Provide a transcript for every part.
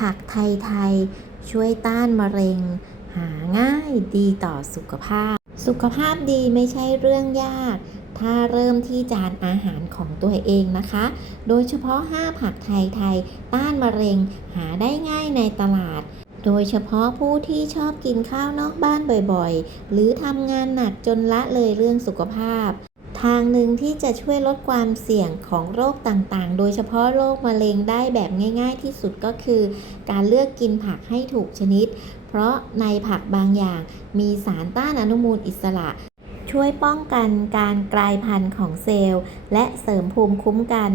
ผักไทยๆ ช่วยต้านมะเร็ง หาง่ายดีต่อสุขภาพ สุขภาพดีไม่ใช่เรื่องยาก ถ้าเริ่มที่จานอาหารของตัวเองนะคะ โดยเฉพาะ 5 ผักไทยๆ ต้านมะเร็งหาได้ง่ายในตลาดโดยเฉพาะผู้ที่ชอบกินข้าวนอกบ้านบ่อยๆ หรือทำงานหนักจนละเลยเรื่องสุขภาพ ทางหนึ่งที่จะช่วยลดความเสี่ยงของโรคต่างๆ โดยเฉพาะโรคมะเร็งได้แบบง่าย ๆ ที่สุดก็คือ การเลือกกินผักให้ถูกชนิด เพราะในผักบางอย่างมีสารต้านอนุมูลอิสระช่วยป้องกันการกลายพันธุ์ของเซลล์ และเสริมภูมิคุ้มกัน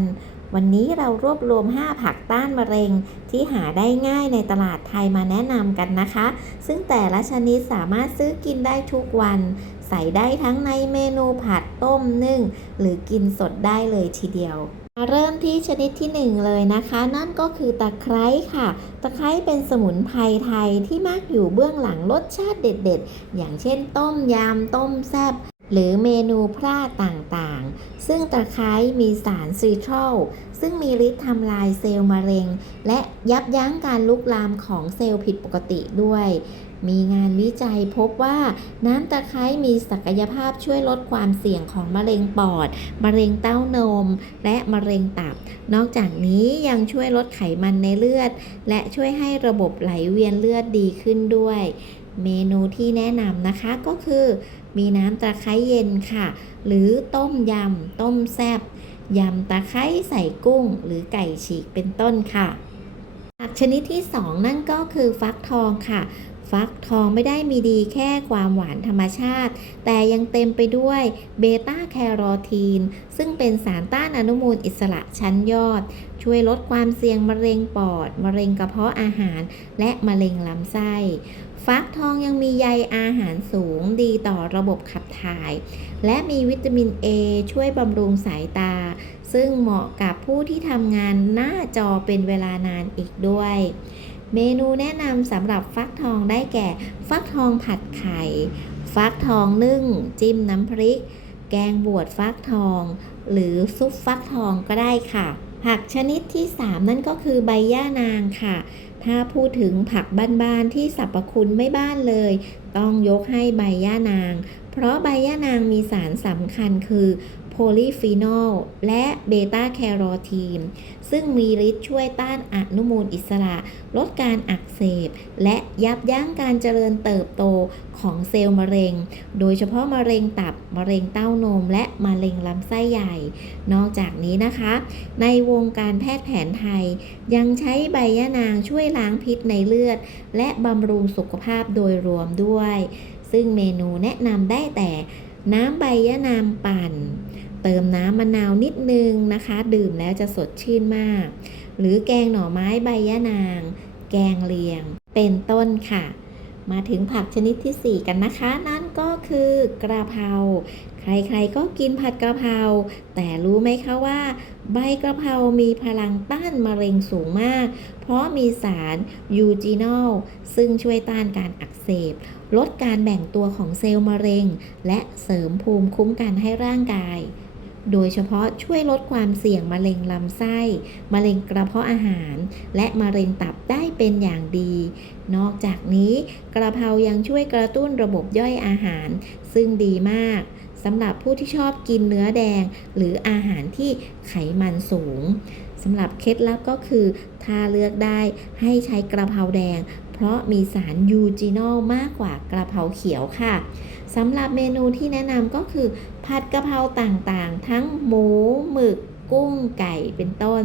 วันนี้เรารวบรวม 5 ผักต้านมะเร็งที่หาได้ง่ายในตลาดไทยมาแนะนำกันนะคะ ซึ่งแต่ละชนิดสามารถซื้อกินได้ทุกวัน ใส่ได้ทั้งในเมนูผัดต้มนึ่ง หรือกินสดได้เลยทีเดียวมาเริ่มที่ชนิดที่ 1 เลยนะคะ นั่นก็คือตะไคร้ค่ะ ตะไคร้เป็นสมุนไพรไทยที่มักอยู่เบื้องหลังรสชาติเด็ด ๆ อย่างเช่นต้มยำต้มแซ่บ หรือเมนูพร่าต่างๆ ซึ่งตะไคร้มีสารซีทรอลซึ่งมีฤทธิ์ทำลายเซลล์มะเร็ง และยับยั้งการลุกลามของเซลล์ผิดปกติด้วย มีงานวิจัยพบว่าน้ำตะไคร้มีศักยภาพช่วยลดความเสี่ยงของมะเร็งปอด มะเร็งเต้านม และมะเร็งตับ นอกจากนี้ยังช่วยลดไขมันในเลือด และช่วยให้ระบบไหลเวียนเลือดดีขึ้นด้วย เมนูที่แนะนำนะคะก็คือมีน้ำตะไคร้เย็นค่ะ หรือต้มยำ ต้มแซบยำตะไคร้ใส่กุ้ง หรือไก่ฉีกเป็นต้นค่ะผักชนิดที่ 2 นั่นก็คือฟักทองค่ะ ฟักทองไม่ได้มีดีแค่ความหวานธรรมชาติ แต่ยังเต็มไปด้วยเบต้าแคโรทีน ซึ่งเป็นสารต้านอนุมูลอิสระชั้นยอด ช่วยลดความเสี่ยงมะเร็งปอด มะเร็งกระเพาะอาหาร และมะเร็งลำไส้ ฟักทองยังมีใยอาหารสูงดีต่อระบบขับถ่าย และมีวิตามิน A ช่วยบำรุงสายตา ซึ่งเหมาะกับผู้ที่ทำงานหน้าจอเป็นเวลานานอีกด้วย เมนูแนะนำสำหรับฟักทองได้แก่ ฟักทองผัดไข่ ฟักทองนึ่ง จิ้มน้ำพริก แกงบวชฟักทอง หรือซุปฟักทองก็ได้ค่ะ ผักชนิดที่ 3 นั่นก็คือใบย่านางค่ะ ถ้าพูดถึงผักบ้านๆที่สรรพคุณไม่บ้านเลย ต้องยกให้ใบย่านาง เพราะใบย่านางมีสารสำคัญคือ โพลีฟีนอลและเบต้าแคโรทีนซึ่งมีฤทธิ์ช่วยต้านอนุมูลอิสระ ลดการอักเสบ และยับยั้งการเจริญเติบโตของเซลล์มะเร็ง โดยเฉพาะมะเร็งตับ มะเร็งเต้านม และมะเร็งลำไส้ใหญ่ นอกจากนี้นะคะ ในวงการแพทย์แผนไทย ยังใช้ใบยะนางช่วยล้างพิษในเลือด และบำรุงสุขภาพโดยรวมด้วย ซึ่งเมนูแนะนำได้แต่น้ำใบยะนางปั่น เติมน้ำมะนาวนิดนึงนะคะ ดื่มแล้วจะสดชื่นมาก หรือแกงหน่อไม้ใบยะนาง แกงเลียง เป็นต้นค่ะ มาถึงผักชนิดที่ 4 กันนะคะ นั่นก็คือกระเพราใครๆก็กินผัดกระเพราแต่รู้ไหมคะว่า ใบกระเพรามีพลังต้านมะเร็งสูงมาก เพราะมีสารยูจีนอลซึ่งช่วยต้านการอักเสบ ลดการแบ่งตัวของเซลล์มะเร็ง และเสริมภูมิคุ้มกันให้ร่างกาย โดยเฉพาะช่วยลดความเสี่ยงมะเร็งลำไส้ มะเร็งกระเพาะอาหาร และมะเร็งตับได้เป็นอย่างดี นอกจากนี้กระเพรายังช่วยกระตุ้นระบบย่อยอาหาร ซึ่งดีมากสำหรับผู้ที่ชอบกินเนื้อแดง หรืออาหารที่ไขมันสูง สำหรับเคล็ดลับก็คือ ถ้าเลือกได้ให้ใช้กระเพราแดง เพราะมีสารยูจีนอลมากกว่ากระเพราเขียวค่ะสำหรับเมนูที่แนะนำก็คือ ผัดกะเพราต่างๆ ทั้งหมูหมึกกุ้งไก่เป็นต้น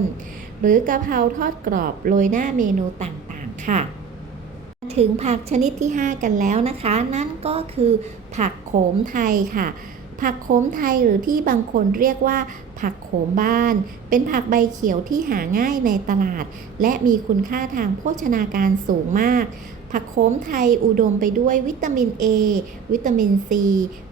หรือกะเพราทอดกรอบโรยหน้าเมนูต่างๆ ค่ะถึงผักชนิดที่ 5 กันแล้วนะคะ นั่นก็คือผักโขมไทยค่ะ ผักโขมไทยหรือที่บางคนเรียกว่า ผักโขมบ้าน เป็นผักใบเขียวที่หาง่ายในตลาด และมีคุณค่าทางโภชนาการสูงมากผักโขมไทยอุดมไปด้วยวิตามิน A วิตามิน C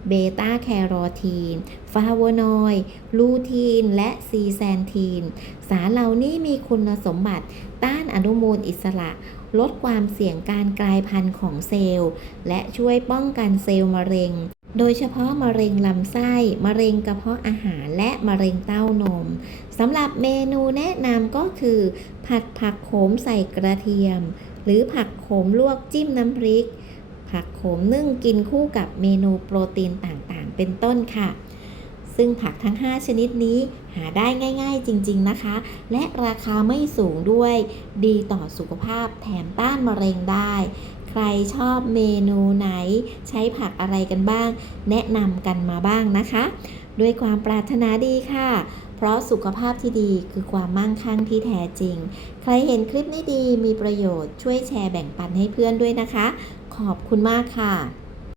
เบต้าแคโรทีนฟลาโวนอยด์ลูทีน และซีแซนทีน สารเหล่านี้มีคุณสมบัติต้านอนุมูลอิสระ ลดความเสี่ยงการกลายพันธุ์ของเซลล์ และช่วยป้องกันเซลล์มะเร็ง โดยเฉพาะมะเร็งลำไส้ มะเร็งกระเพาะอาหารและมะเร็งเต้านมสำหรับเมนูแนะนำก็คือ ผัดผักโขมใส่กระเทียม หรือผักโขมลวกจิ้มน้ำพริก ผักโขมนึ่งกินคู่กับเมนูโปรตีนต่างๆ เป็นต้นค่ะ ซึ่งผักทั้ง 5 ชนิดนี้หาได้ง่าย ๆ จริง ๆนะคะ และราคาไม่สูงด้วย ดีต่อสุขภาพแถมต้านมะเร็งได้ ใครชอบเมนูไหน ใช้ผักอะไรกันบ้าง แนะนำกันมาบ้างนะคะ ด้วยความปรารถนาดีค่ะ เพราะสุขภาพที่ดีคือความมั่งคั่งที่แท้จริง ใครเห็นคลิปนี้ดีมีประโยชน์ช่วยแชร์แบ่งปันให้เพื่อนด้วยนะคะ ขอบคุณมากค่ะ